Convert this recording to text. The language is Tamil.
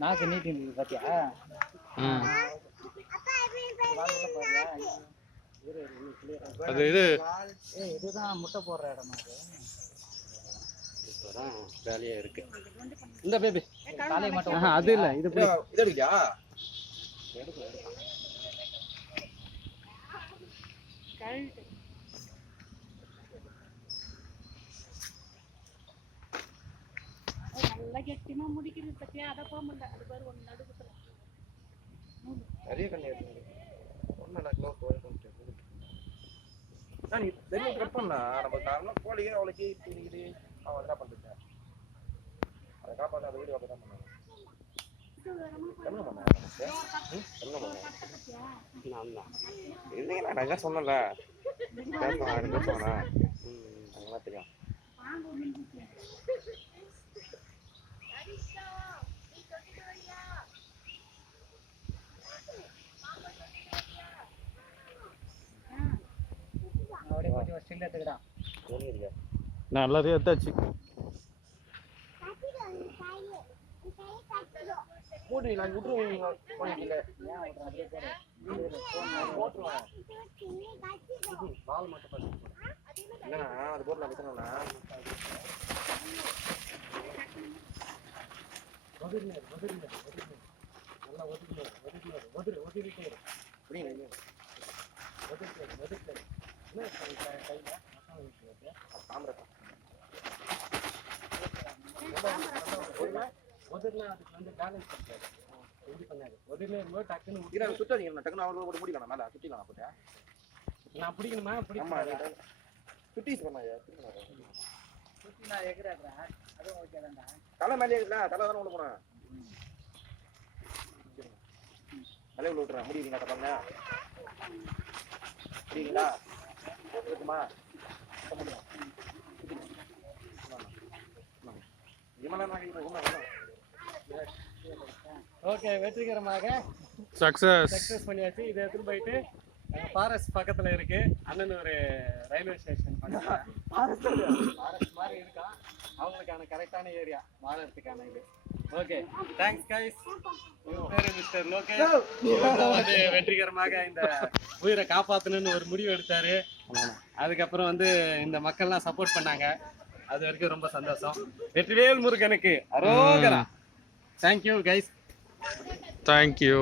நாக்கு நீட்டி இருந்தது பாத்தியா? அது இது இதுதான் முட்டை போடுற இடமா அது. இப்பதான் வேலையா இருக்கு. இந்த பேபி காலை மட்டும் அது இல்ல, இது இது எடுக்கலையா? நல்லா கெட்டிமா முடிக்கிறது பத்தியா? அதை போக முடியல. அது பேர் ஒன்று நடுக்குத்துல நிறைய கண்ணி எடுத்து ஒன்றும் கிலோ போயிட்டு நீ தெரியும் கட் பண்ணா நம்ம நார்மலாக கோழியே அவளுக்கு இது அவன் என்ன பண்ணுறேன் அதை காப்பாற்ற அதை வீடு தான் பண்ணாங்க. இல்லைங்க நான் என்ன சொன்னல பேசுவேன் சொன்னா அதெல்லாம் தெரியும். அப்படியே கொஞ்சம் ஸ்டில் எடுத்துக்கிட்டான். நல்லா எடுத்தாச்சு. மூடி நான் விட்டுருவேன் போனீங்கல்ல போட்டுருவேன் பால் மட்டும் பண்ணி இல்லைண்ணா அது போட்டு நான் விட்டுறேண்ணா. நல்லா ஒதுக்கிட்டு புரியுங்க சுத்தாதீங்க டக்குன்னு அவ்வளோ முடிக்கலாம் மேலே சுற்றிக்கலாம் போட்டு நான் பிடிக்கணுமா? ஆமா சுட்டி சொன்னாயா சுற்றி நான் எகிறேன். அதுவும் ஓகே தான்டா. தலை மேலே இருக்குல்ல தலை தானே உள்ள போனேன் தலை உள்ள விட்டுறேன். முடியுங்களா தப்பாங்க முடியுங்களா இருக்குமா? ஓகே, வெற்றிகரமாக சக்சஸ் பண்ணியாச்சு. இதை எடுத்துட்டு போயிட்டு ஃபாரஸ்ட் பக்கத்துல இருக்கு. அண்ணன் ஒரு ரயில்வே ஸ்டேஷன் ஃபாரஸ்ட் மாதிரி இருக்கான். அவங்களுக்கான கரெக்டான ஏரியா வாழறதுக்கான இது. Okay, thanks guys. பேரு மிஸ்டர் லோகேஷ். வந்து வெற்றிகரமாக இந்த உயிரை காப்பாற்றணும்னு ஒரு முடிவு எடுத்தாரு. அதுக்கப்புறம் வந்து இந்த மக்கள்லாம் சப்போர்ட் பண்ணாங்க. அது வரைக்கும் ரொம்ப சந்தோஷம். வெற்றிவேல் முருகனுக்கு அரோகரா. Thank you guys. தேங்க்யூ.